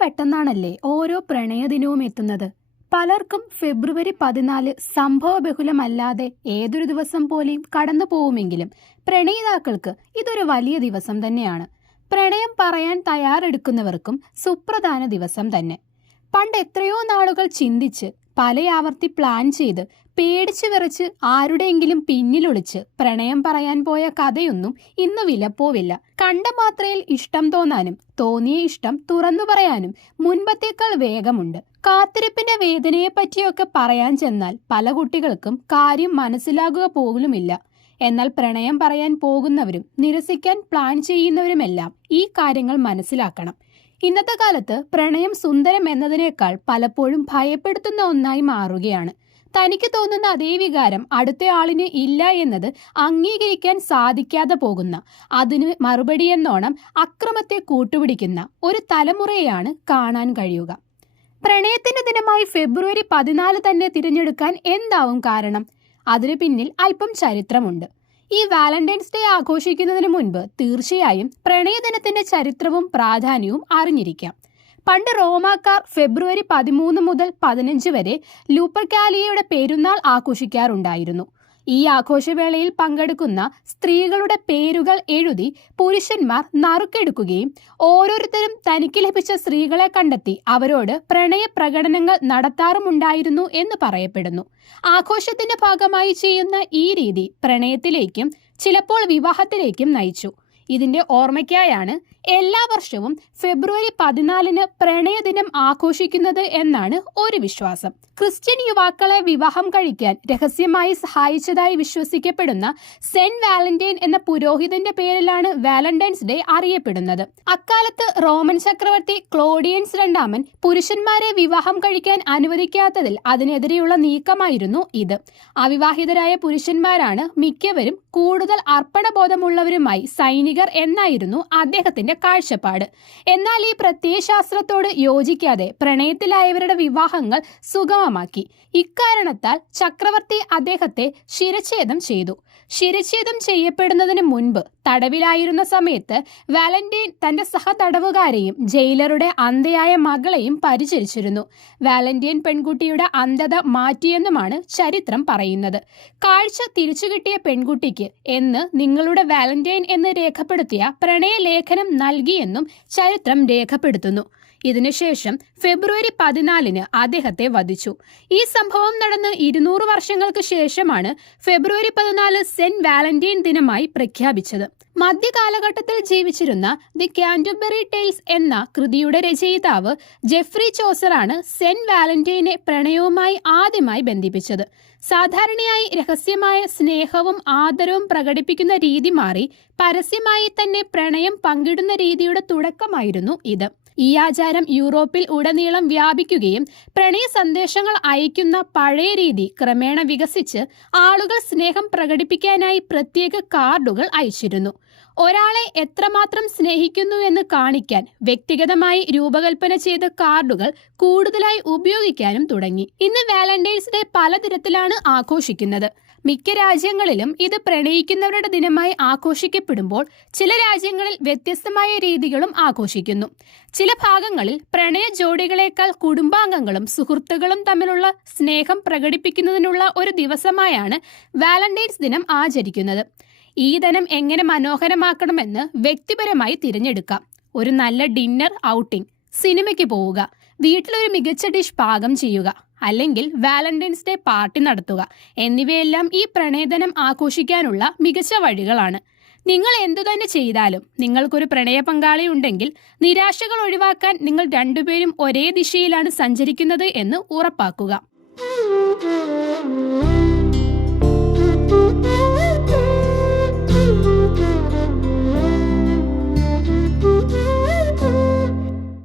പെട്ടെന്നാണല്ലേ ഓരോ പ്രണയ ദിനവും എത്തുന്നത്. പലർക്കും ഫെബ്രുവരി പതിനാല് സംഭവബഹുലമല്ലാതെ ഏതൊരു ദിവസം പോലെയും കടന്നു പോവുമെങ്കിലും പ്രണയിതാക്കൾക്ക് ഇതൊരു വലിയ ദിവസം തന്നെയാണ്. പ്രണയം പറയാൻ തയ്യാറെടുക്കുന്നവർക്കും സുപ്രധാന ദിവസം തന്നെ. പണ്ട് എത്രയോ നാളുകൾ ചിന്തിച്ച് പലയാവർത്തി പ്ലാൻ ചെയ്ത് പേടിച്ചു വിറച്ച് ആരുടെയെങ്കിലും പിന്നിലൊളിച്ച് പ്രണയം പറയാൻ പോയ കഥയൊന്നും ഇന്ന് വിലപ്പോവില്ല കണ്ട മാത്രയിൽ ഇഷ്ടം തോന്നാനും തോന്നിയ ഇഷ്ടം തുറന്നു പറയാനും മുൻപത്തേക്കാൾ വേഗമുണ്ട്. കാത്തിരിപ്പിന്റെ വേദനയെ പറ്റിയൊക്കെ പറയാൻ ചെന്നാൽ പല കുട്ടികൾക്കും കാര്യം മനസ്സിലാകുക പോലുമില്ല. എന്നാൽ പ്രണയം പറയാൻ പോകുന്നവരും നിരസിക്കാൻ പ്ലാൻ ചെയ്യുന്നവരുമെല്ലാം ഈ കാര്യങ്ങൾ മനസ്സിലാക്കണം. ഇന്നത്തെ കാലത്ത് പ്രണയം സുന്ദരം എന്നതിനേക്കാൾ പലപ്പോഴും ഭയപ്പെടുത്തുന്ന ഒന്നായി മാറുകയാണ്. തനിക്ക് തോന്നുന്ന അതേ വികാരം അടുത്തയാളിന് ഇല്ല എന്നത് അംഗീകരിക്കാൻ സാധിക്കാതെ പോകുന്ന അതിന് മറുപടിയെന്നോണം അക്രമത്തെ കൂട്ടുപിടിക്കുന്ന ഒരു തലമുറയാണ് കാണാൻ കഴിയുക. പ്രണയത്തിന്റെ ദിനമായി ഫെബ്രുവരി പതിനാല് തന്നെ തിരഞ്ഞെടുക്കാൻ എന്താവും കാരണം? അതിനു പിന്നിൽ അല്പം ചരിത്രമുണ്ട്. ഈ വാലന്റൈൻസ് ഡേ ആഘോഷിക്കുന്നതിന് മുൻപ് തീർച്ചയായും പ്രണയദിനത്തിന്റെ ചരിത്രവും പ്രാധാന്യവും അറിഞ്ഞിരിക്കാം. പണ്ട് റോമാക്കാർ ഫെബ്രുവരി പതിമൂന്ന് മുതൽ പതിനഞ്ച് വരെ ലൂപ്പർ കാലിയയുടെ പെരുന്നാൾ ആഘോഷിക്കാറുണ്ടായിരുന്നു. ഈ ആഘോഷവേളയിൽ പങ്കെടുക്കുന്ന സ്ത്രീകളുടെ പേരുകൾ എഴുതി പുരുഷന്മാർ നറുക്കെടുക്കുകയും ഓരോരുത്തരും തനിക്ക് ലഭിച്ച സ്ത്രീകളെ കണ്ടെത്തി അവരോട് പ്രണയ പ്രകടനങ്ങൾ നടത്താറുമുണ്ടായിരുന്നു എന്ന് പറയപ്പെടുന്നു. ആഘോഷത്തിന്റെ ഭാഗമായി ചെയ്യുന്ന ഈ രീതി പ്രണയത്തിലേക്കും ചിലപ്പോൾ വിവാഹത്തിലേക്കും നയിച്ചു. ഇതിന്റെ ഓർമ്മയ്ക്കായാണ് എല്ലാ വർഷവും ഫെബ്രുവരി പതിനാലിന് പ്രണയദിനം ആഘോഷിക്കുന്നത് എന്നാണ് ഒരു വിശ്വാസം. ക്രിസ്ത്യൻ യുവാക്കളെ വിവാഹം കഴിക്കാൻ രഹസ്യമായി സഹായിച്ചതായി വിശ്വസിക്കപ്പെടുന്ന സെന്റ് വാലന്റൈൻ എന്ന പുരോഹിതന്റെ പേരിലാണ് വാലന്റൈൻസ് ഡേ അറിയപ്പെടുന്നത്. അക്കാലത്ത് റോമൻ ചക്രവർത്തി ക്ലോഡിയൻസ് രണ്ടാമൻ പുരുഷന്മാരെ വിവാഹം കഴിക്കാൻ അനുവദിക്കാത്തതിൽ അതിനെതിരെയുള്ള നീക്കമായിരുന്നു ഇത്. അവിവാഹിതരായ പുരുഷന്മാരാണ് മിക്കവരും കൂടുതൽ അർപ്പണബോധമുള്ളവരുമായി സൈനികർ എന്നായിരുന്നു അദ്ദേഹത്തിന്റെ കാഴ്ചപ്പാട്. എന്നാൽ ഈ പ്രത്യയശാസ്ത്രത്തോട് യോജിക്കാതെ പ്രണയത്തിലായവരുടെ വിവാഹങ്ങൾ സുഗമമാക്കി. ഇക്കാരണത്താൽ ചക്രവർത്തി അദ്ദേഹത്തെ ശിരച്ഛേദം ചെയ്തു. ശിരച്ഛേദം ചെയ്യപ്പെടുന്നതിന് മുൻപ് തടവിലായിരുന്ന സമയത്ത് വാലന്റൈൻ തന്റെ സഹതടവുകാരെയും ജയിലറുടെ അന്ധയായ മകളെയും പരിചരിച്ചിരുന്നു. വാലന്റൈൻ പെൺകുട്ടിയുടെ അന്ധത മാറ്റിയെന്നുമാണ് ചരിത്രം പറയുന്നത്. കാഴ്ച തിരിച്ചു കിട്ടിയ പെൺകുട്ടിക്ക് എന്ന് നിങ്ങളുടെ വാലന്റൈൻ എന്ന് രേഖപ്പെടുത്തിയ പ്രണയലേഖനം നൽകിയെന്നും ചരിത്രം രേഖപ്പെടുത്തുന്നു. ഇതിനുശേഷം ഫെബ്രുവരി പതിനാലിന് അദ്ദേഹത്തെ വധിച്ചു. ഈ സംഭവം നടന്ന് ഇരുന്നൂറ് വർഷങ്ങൾക്ക് ശേഷമാണ് ഫെബ്രുവരി പതിനാല് സെന്റ് വാലന്റൈൻ ദിനമായി പ്രഖ്യാപിച്ചത്. മധ്യകാലഘട്ടത്തിൽ ജീവിച്ചിരുന്ന ദി കാന്റർബറി ടെയിൽസ് എന്ന കൃതിയുടെ രചയിതാവ് ജെഫ്രി ചോസറാണ് സെന്റ് വാലന്റൈനെ പ്രണയവുമായി ആദ്യമായി ബന്ധിപ്പിച്ചത്. സാധാരണയായി രഹസ്യമായ സ്നേഹവും ആദരവും പ്രകടിപ്പിക്കുന്ന രീതി മാറി പരസ്യമായി തന്നെ പ്രണയം പങ്കിടുന്ന രീതിയുടെ തുടക്കമായിരുന്നു ഇത്. ഈ ആചാരം യൂറോപ്പിൽ ഉടനീളം വ്യാപിക്കുകയും പ്രണയ സന്ദേശങ്ങൾ അയക്കുന്ന പഴയ രീതി ക്രമേണ വികസിച്ച് ആളുകൾ സ്നേഹം പ്രകടിപ്പിക്കാനായി പ്രത്യേക കാർഡുകൾ അയച്ചിരുന്നു. ഒരാളെ എത്രമാത്രം സ്നേഹിക്കുന്നു എന്ന് കാണിക്കാൻ വ്യക്തിഗതമായി രൂപകൽപ്പന ചെയ്ത കാർഡുകൾ കൂടുതലായി ഉപയോഗിക്കാനും തുടങ്ങി. ഇന്ന് വാലന്റൈൻസ് ഡേ പലതരത്തിലാണ് ആഘോഷിക്കുന്നത്. മിക്ക രാജ്യങ്ങളിലും ഇത് പ്രണയിക്കുന്നവരുടെ ദിനമായി ആഘോഷിക്കപ്പെടുമ്പോൾ ചില രാജ്യങ്ങളിൽ വ്യത്യസ്തമായ രീതികളും ആഘോഷിക്കുന്നു. ചില ഭാഗങ്ങളിൽ പ്രണയ ജോഡികളെക്കാൾ കുടുംബാംഗങ്ങളും സുഹൃത്തുക്കളും തമ്മിലുള്ള സ്നേഹം പ്രകടിപ്പിക്കുന്നതിനുള്ള ഒരു ദിവസമായാണ് വാലന്റൈൻസ് ദിനം ആചരിക്കുന്നത്. ഈ ദിനം എങ്ങനെ മനോഹരമാക്കണമെന്ന് വ്യക്തിപരമായി തിരഞ്ഞെടുക്കാം. ഒരു നല്ല ഡിന്നർ ഔട്ടിംഗ് സിനിമയ്ക്ക് പോവുക വീട്ടിലൊരു മികച്ച ഡിഷ് പാകം ചെയ്യുക അല്ലെങ്കിൽ വാലന്റൈൻസ് ഡേ പാർട്ടി നടത്തുക എന്നിവയെല്ലാം ഈ പ്രണയധനം ആഘോഷിക്കാനുള്ള മികച്ച വഴികളാണ്. നിങ്ങൾ എന്തു തന്നെ ചെയ്താലും നിങ്ങൾക്കൊരു പ്രണയ പങ്കാളി ഉണ്ടെങ്കിൽ നിരാശകൾ ഒഴിവാക്കാൻ നിങ്ങൾ രണ്ടുപേരും ഒരേ ദിശയിലാണ് സഞ്ചരിക്കുന്നത് എന്ന് ഉറപ്പാക്കുക.